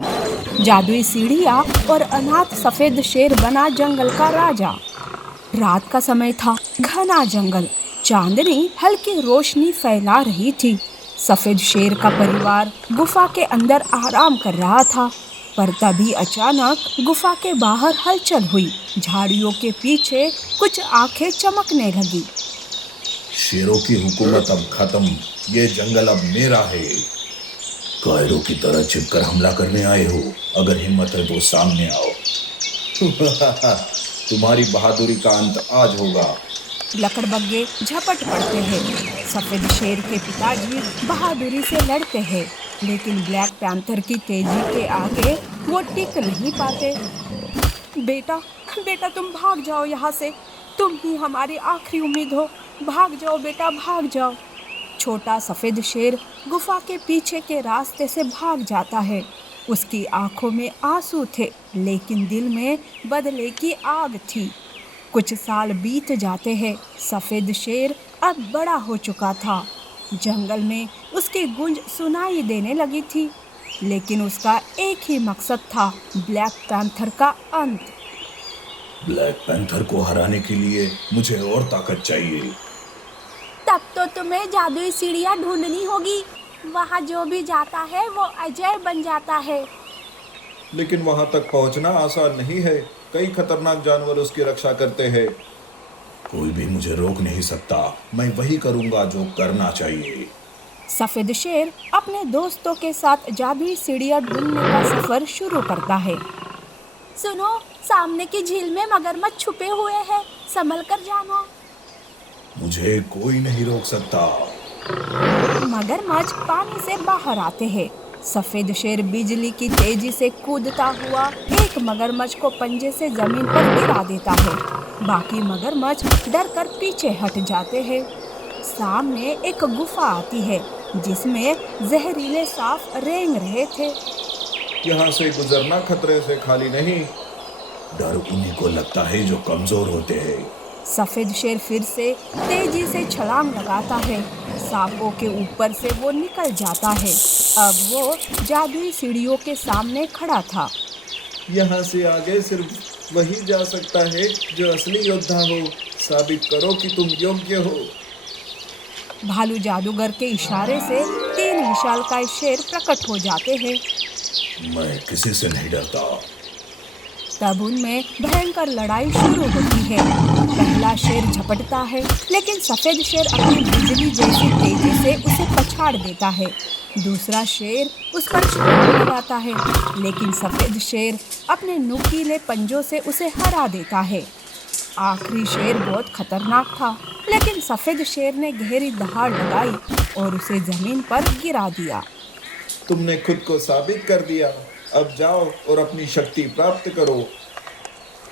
जादुई सीढ़ियाँ और अनाथ सफेद शेर बना जंगल का राजा। रात का समय था, घना जंगल, चांदनी हल्की रोशनी फैला रही थी। सफेद शेर का परिवार गुफा के अंदर आराम कर रहा था, पर तभी अचानक गुफा के बाहर हलचल हुई। झाड़ियों के पीछे कुछ आंखें चमकने लगी। शेरों की हुकूमत अब खत्म, ये जंगल अब मेरा है। कायरों की तरह छिपकर हमला करने आए हो? अगर हिम्मत है तो सामने आओ। तुम्हारी बहादुरी का अंत आज होगा। लकड़बग्गे झपट पड़ते हैं। सफेद शेर के पिताजी बहादुरी से लड़ते हैं, लेकिन ब्लैक पैंथर की तेजी के आगे वो टिक नहीं पाते। बेटा, बेटा तुम भाग जाओ यहाँ से। तुम ही हमारी आखिरी उम्मीद हो। भाग जाओ बेटा, भाग जाओ। छोटा सफेद शेर गुफा के पीछे के रास्ते से भाग जाता है। उसकी आंखों में आंसू थे, लेकिन दिल में बदले की आग थी। कुछ साल बीत जाते हैं। सफेद शेर अब बड़ा हो चुका था। जंगल में उसकी गूंज सुनाई देने लगी थी, लेकिन उसका एक ही मकसद था, ब्लैक पैंथर का अंत। ब्लैक पैंथर को हराने के लिए मुझे और ताकत चाहिए। तब तो तुम्हें जादुई सीढ़ियाँ ढूंढनी होगी। वहाँ जो भी जाता है वो अजय बन जाता है। लेकिन वहां तक पहुंचना आसान नहीं है। कई खतरनाक जानवर उसकी रक्षा करते हैं। कोई भी मुझे रोक नहीं सकता। मैं वही करूंगा जो करना चाहिए। सफेद शेर अपने दोस्तों के साथ जादुई सीढ़ियाँ ढूंढने का सफर शुरू करता है। सुनो, सामने की झील में मगरमच्छ छुपे हुए हैं, संभल कर जाना। मुझे कोई नहीं रोक सकता। मगरमच्छ पानी से बाहर आते हैं। सफेद शेर बिजली की तेजी से कूदता हुआ एक मगरमच्छ को पंजे से जमीन पर गिरा देता है। बाकी मगरमच्छ डरकर पीछे हट जाते हैं। सामने एक गुफा आती है, जिसमें जहरीले सांप रेंग रहे थे। यहाँ से गुजरना खतरे से खाली नहीं। डर उन्हीं को लगता है जो कमजोर होते हैं। सफेद शेर फिर से तेजी से छलांग लगाता है। सांपों के ऊपर से वो निकल जाता है। अब वो जादुई सीढ़ियों के सामने खड़ा था। यहाँ से आगे सिर्फ वही जा सकता है जो असली योद्धा हो। साबित करो कि तुम योग्य हो। भालू जादूगर के इशारे से 3 विशालकाय शेर प्रकट हो जाते हैं। मैं किसी से नहीं डरता। तब उनमें भयंकर लड़ाई शुरू होती है। पहला शेर झपटता है, लेकिन सफेद शेर अपनी बिजली जैसी तेजी से उसे पछाड़ देता है। दूसरा शेर उस पर छलांग लगाता है, लेकिन सफेद शेर अपने नुकीले पंजों से उसे हरा देता है। आखिरी शेर बहुत खतरनाक था, लेकिन सफेद शेर ने गहरी दहाड़ लगाई और उसे जमीन पर गिरा दिया। तुमने खुद को साबित कर दिया। अब जाओ और अपनी शक्ति प्राप्त करो।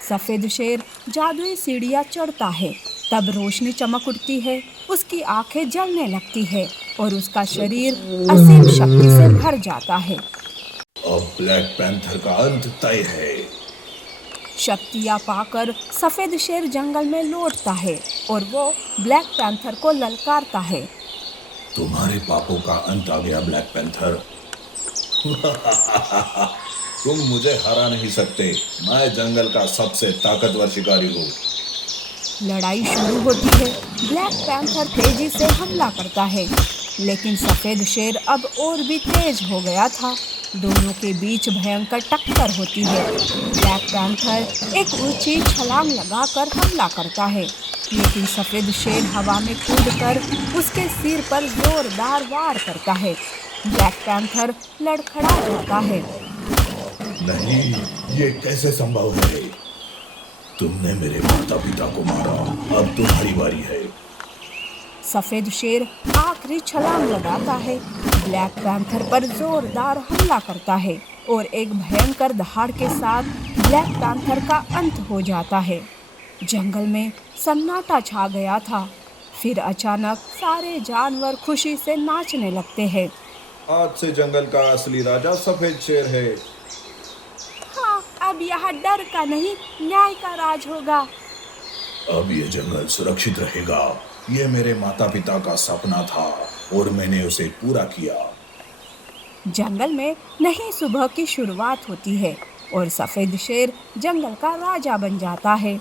सफेद शेर जादुई सीढ़ियाँ चढ़ता है। तब रोशनी चमक उठती है, उसकी आंखें जलने लगती है और उसका शरीर असीम शक्ति से भर जाता है। अब ब्लैक पैंथर का अंत तय है। शक्तियाँ पाकर सफेद शेर जंगल में लौटता है और वो ब्लैक पैंथर को ललकारता है। तुम्हारे पापों का अंत आ गया ब्लैक पैंथर। तुम मुझे हरा नहीं सकते। मैं जंगल का सबसे ताकतवर शिकारी हूँ। लड़ाई शुरू होती है। ब्लैक पैंथर तेजी से हमला करता है, लेकिन सफेद शेर अब और भी तेज हो गया था। दोनों के बीच भयंकर टक्कर होती है। ब्लैक पैंथर एक ऊंची छलांग लगाकर हमला करता है, लेकिन सफेद शेर हवा में कूदकर उसके सिर पर जोरदार वार करता है। ब्लैक पैंथर लड़खड़ा जाता है। नहीं, ये कैसे संभव है? तुमने मेरे माता पिता को मारा। अब तुम्हारी बारी है। सफेद शेर आखिरी छलांग लगाता है, ब्लैक पैंथर पर जोरदार हमला करता है और एक भयंकर दहाड़ के साथ ब्लैक पैंथर का अंत हो जाता है। जंगल में सन्नाटा छा गया था। फिर अचानक सारे जानवर खुशी से नाचने लगते हैं। आज से जंगल का असली राजा सफेद शेर है। हाँ, अब यहाँ डर का नहीं, न्याय का राज होगा। अब ये जंगल सुरक्षित रहेगा। ये मेरे माता पिता का सपना था और मैंने उसे पूरा किया। जंगल में नई सुबह की शुरुआत होती है और सफेद शेर जंगल का राजा बन जाता है।